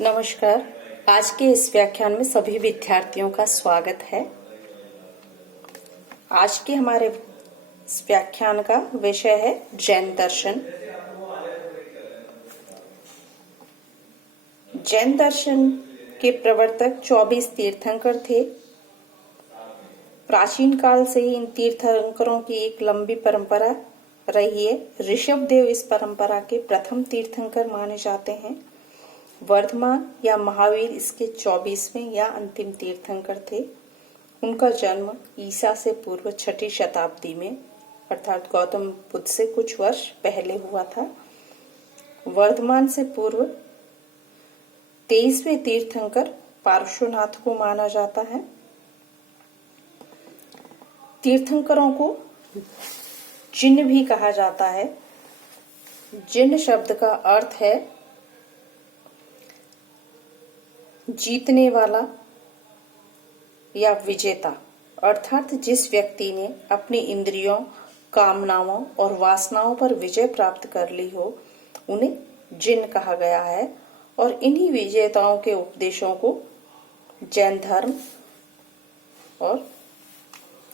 नमस्कार। आज के इस व्याख्यान में सभी विद्यार्थियों का स्वागत है। आज के हमारे इस व्याख्यान का विषय है जैन दर्शन। जैन दर्शन के प्रवर्तक 24 तीर्थंकर थे। प्राचीन काल से ही इन तीर्थंकरों की एक लंबी परंपरा रही है। ऋषभदेव इस परंपरा के प्रथम तीर्थंकर माने जाते हैं। वर्धमान या महावीर इसके 24वें या अंतिम तीर्थंकर थे। उनका जन्म ईसा से पूर्व 6ठी शताब्दी में अर्थात गौतम बुद्ध से कुछ वर्ष पहले हुआ था। वर्धमान से पूर्व 23वें तीर्थंकर पार्श्वनाथ को माना जाता है। तीर्थंकरों को जिन भी कहा जाता है। जिन शब्द का अर्थ है जीतने वाला या विजेता, अर्थात जिस व्यक्ति ने अपनी इंद्रियों, कामनाओं और वासनाओं पर विजय प्राप्त कर ली हो, उन्हें जिन कहा गया है। और इन्हीं विजेताओं के उपदेशों को जैन धर्म और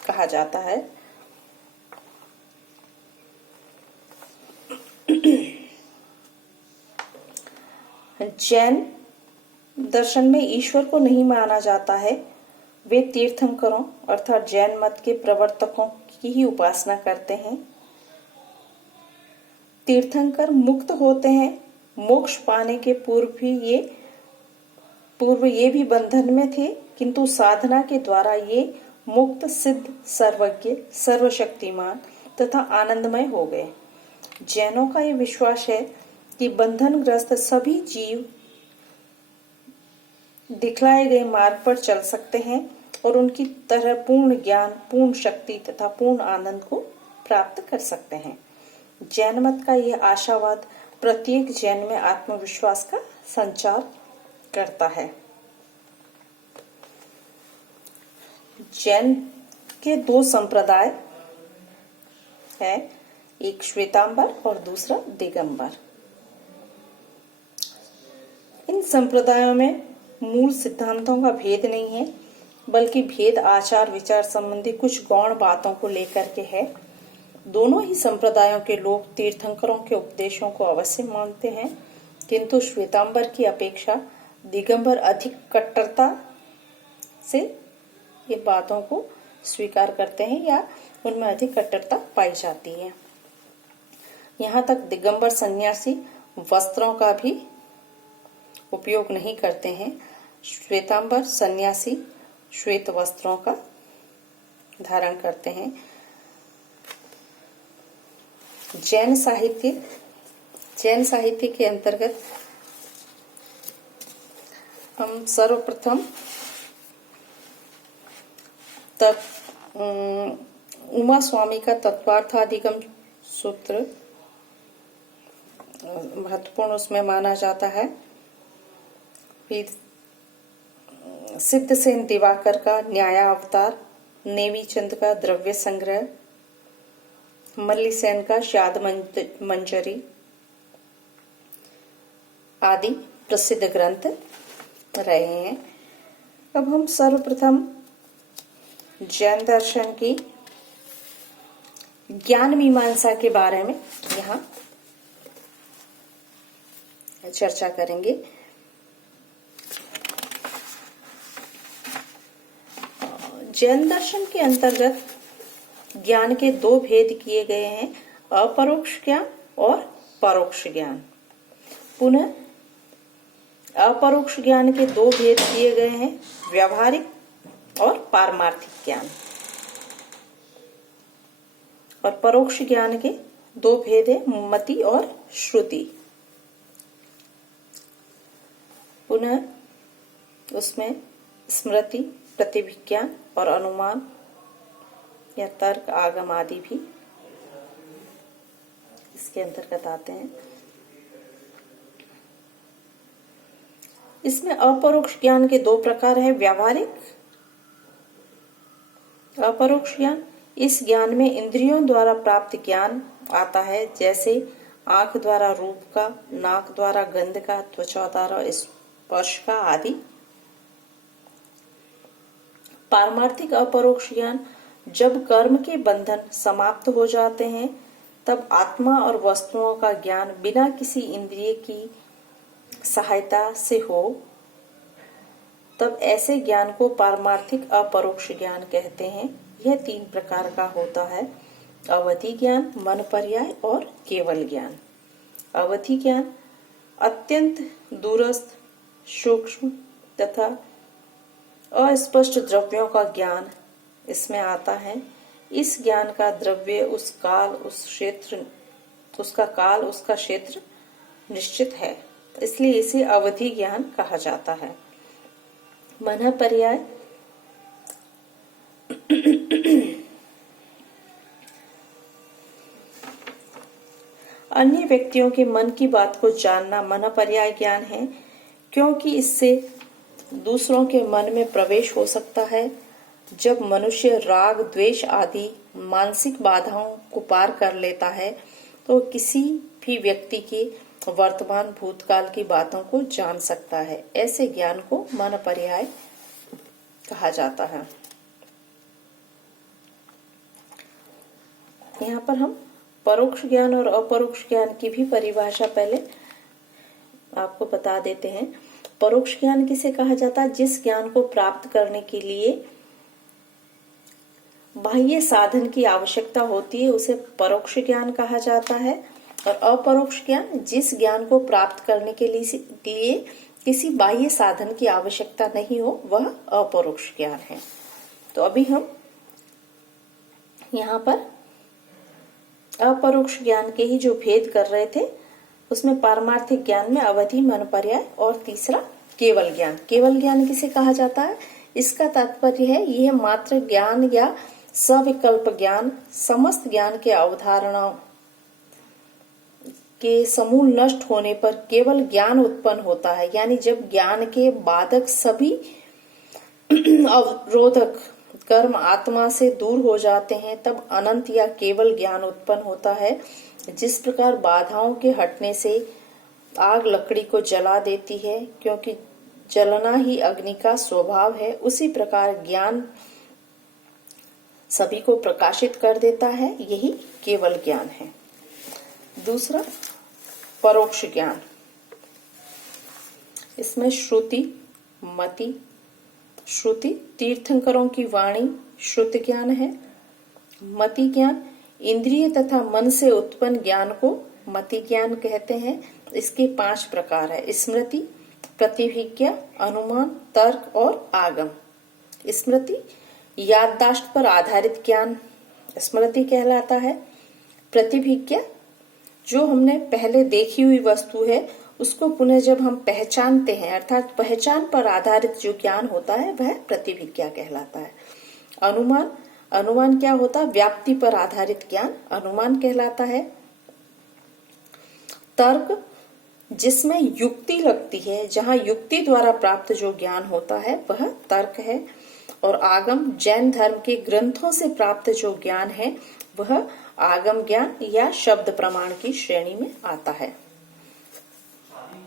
कहा जाता है। जैन दर्शन में ईश्वर को नहीं माना जाता है। वे तीर्थंकरों अर्थात जैन मत के प्रवर्तकों की ही उपासना करते हैं। तीर्थंकर मुक्त होते हैं। मोक्ष पाने के पूर्व ये भी बंधन में थे, किंतु साधना के द्वारा ये मुक्त, सिद्ध, सर्वज्ञ, सर्वशक्तिमान तथा आनंदमय हो गए। जैनों का ये विश्वास है कि बंधनग्रस्त सभी जीव दिखलाए गए मार्ग पर चल सकते हैं और उनकी तरह पूर्ण ज्ञान, पूर्ण शक्ति तथा पूर्ण आनंद को प्राप्त कर सकते हैं। जैन मत का यह आशावाद प्रत्येक जैन में आत्मविश्वास का संचार करता है। जैन के दो संप्रदाय है, एक श्वेतांबर और दूसरा दिगंबर। इन संप्रदायों में मूल सिद्धांतों का भेद नहीं है, बल्कि भेद आचार विचार संबंधी कुछ गौण बातों को लेकर के है। दोनों ही संप्रदायों के लोग तीर्थंकरों के उपदेशों को अवश्य मानते हैं, किंतु श्वेतांबर की अपेक्षा दिगंबर अधिक कट्टरता से ये बातों को स्वीकार करते हैं या उनमें अधिक कट्टरता पाई जाती है। यहाँ तक दिगंबर सन्यासी वस्त्रों का भी उपयोग नहीं करते हैं। श्वेतांबर सन्यासी श्वेत वस्त्रों का धारण करते हैं। जैन साहित्य के अंतर्गत हम सर्वप्रथम उमा स्वामी का तत्वार्थाधिगम सूत्र महत्वपूर्ण उसमें माना जाता है। फिर सिद्धसेन दिवाकर का न्यायावतार, नेमीचंद का द्रव्य संग्रह, मल्लिसेन का शाद मंजरी आदि प्रसिद्ध ग्रंथ रहे हैं। अब हम सर्वप्रथम जैन दर्शन की ज्ञान मीमांसा के बारे में यहाँ चर्चा करेंगे। जैन दर्शन के अंतर्गत ज्ञान के दो भेद किए गए हैं, अपरोक्ष ज्ञान और परोक्ष ज्ञान। पुनः अपरोक्ष ज्ञान के दो भेद किए गए हैं, व्यावहारिक और पारमार्थिक ज्ञान। और परोक्ष ज्ञान के दो भेद है, मति और श्रुति। पुनः उसमें स्मृति, प्रतिभिज्ञान और अनुमान या तर्क, आगम आदि भी इसके अंतर्गत आते हैं। इसमें अपरोक्ष ज्ञान के दो प्रकार है, व्यावहारिक अपरोक्ष ज्ञान। इस ज्ञान में इंद्रियों द्वारा प्राप्त ज्ञान आता है, जैसे आंख द्वारा रूप का, नाक द्वारा गंध का, त्वचा द्वारा स्पर्श का आदि। पारमार्थिक अपरोक्ष ज्ञान, जब कर्म के बंधन समाप्त हो जाते हैं तब आत्मा और वस्तुओं का ज्ञान बिना किसी इंद्रिय की सहायता से हो, तब ऐसे ज्ञान को पारमार्थिक अपरोक्ष ज्ञान कहते हैं। यह 3 प्रकार का होता है: अवधि ज्ञान, मन पर्याय और केवल ज्ञान। अवधि ज्ञान अत्यंत दूरस्थ, सूक्ष्म तथा अस्पष्ट द्रव्यों का ज्ञान इसमें आता है। इस ज्ञान का द्रव्य, उसका काल, उसका क्षेत्र निश्चित है, इसलिए इसे अवधि ज्ञान कहा जाता है। मन पर्याय अन्य व्यक्तियों के मन की बात को जानना मन पर्याय ज्ञान है, क्योंकि इससे दूसरों के मन में प्रवेश हो सकता है। जब मनुष्य राग, द्वेष आदि मानसिक बाधाओं को पार कर लेता है तो किसी भी व्यक्ति के वर्तमान भूतकाल की बातों को जान सकता है। ऐसे ज्ञान को मन पर्याय कहा जाता है। यहाँ पर हम परोक्ष ज्ञान और अपरोक्ष ज्ञान की भी परिभाषा पहले आपको बता देते हैं। परोक्ष ज्ञान किसे कहा जाता है? जिस ज्ञान को प्राप्त करने के लिए बाह्य साधन की आवश्यकता होती है उसे परोक्ष ज्ञान कहा जाता है। और अपरोक्ष ज्ञान, जिस ज्ञान को प्राप्त करने के लिए किसी बाह्य साधन की आवश्यकता नहीं हो, वह अपरोक्ष ज्ञान है। तो अभी हम यहाँ पर अपरोक्ष ज्ञान के ही जो भेद कर रहे थे, उसमें पारमार्थिक ज्ञान में अवधि, मन पर्याय और तीसरा केवल ज्ञान। केवल ज्ञान किसे कहा जाता है? इसका तात्पर्य है यह मात्र ज्ञान या सविकल्प ज्ञान समस्त ज्ञान के अवधारणाओं के समूल नष्ट होने पर केवल ज्ञान उत्पन्न होता है। यानी जब ज्ञान के बाधक सभी अवरोधक कर्म आत्मा से दूर हो जाते हैं, तब अनंत या केवल ज्ञान उत्पन्न होता है। जिस प्रकार बाधाओं के हटने से आग लकड़ी को जला देती है, क्योंकि जलना ही अग्नि का स्वभाव है, उसी प्रकार ज्ञान सभी को प्रकाशित कर देता है। यही केवल ज्ञान है। दूसरा परोक्ष ज्ञान, इसमें श्रुति, मति, श्रुति तीर्थंकरों की वाणी श्रुति ज्ञान है। मति ज्ञान इंद्रिय तथा मन से उत्पन्न ज्ञान को मति ज्ञान कहते हैं। इसके 5 प्रकार है: स्मृति, प्रतिभिज्ञा, अनुमान, तर्क और आगम। स्मृति याददाश्त पर आधारित ज्ञान स्मृति कहलाता है। प्रतिभिज्ञा जो हमने पहले देखी हुई वस्तु है उसको पुनः जब हम पहचानते हैं, अर्थात पहचान पर आधारित जो ज्ञान होता है वह प्रतिभिज्ञा कहलाता है। अनुमान, अनुमान क्या होता है? व्याप्ति पर आधारित ज्ञान अनुमान कहलाता है। तर्क जिसमें युक्ति लगती है, जहाँ युक्ति द्वारा प्राप्त जो ज्ञान होता है वह तर्क है। और आगम जैन धर्म के ग्रंथों से प्राप्त जो ज्ञान है वह आगम ज्ञान या शब्द प्रमाण की श्रेणी में आता है।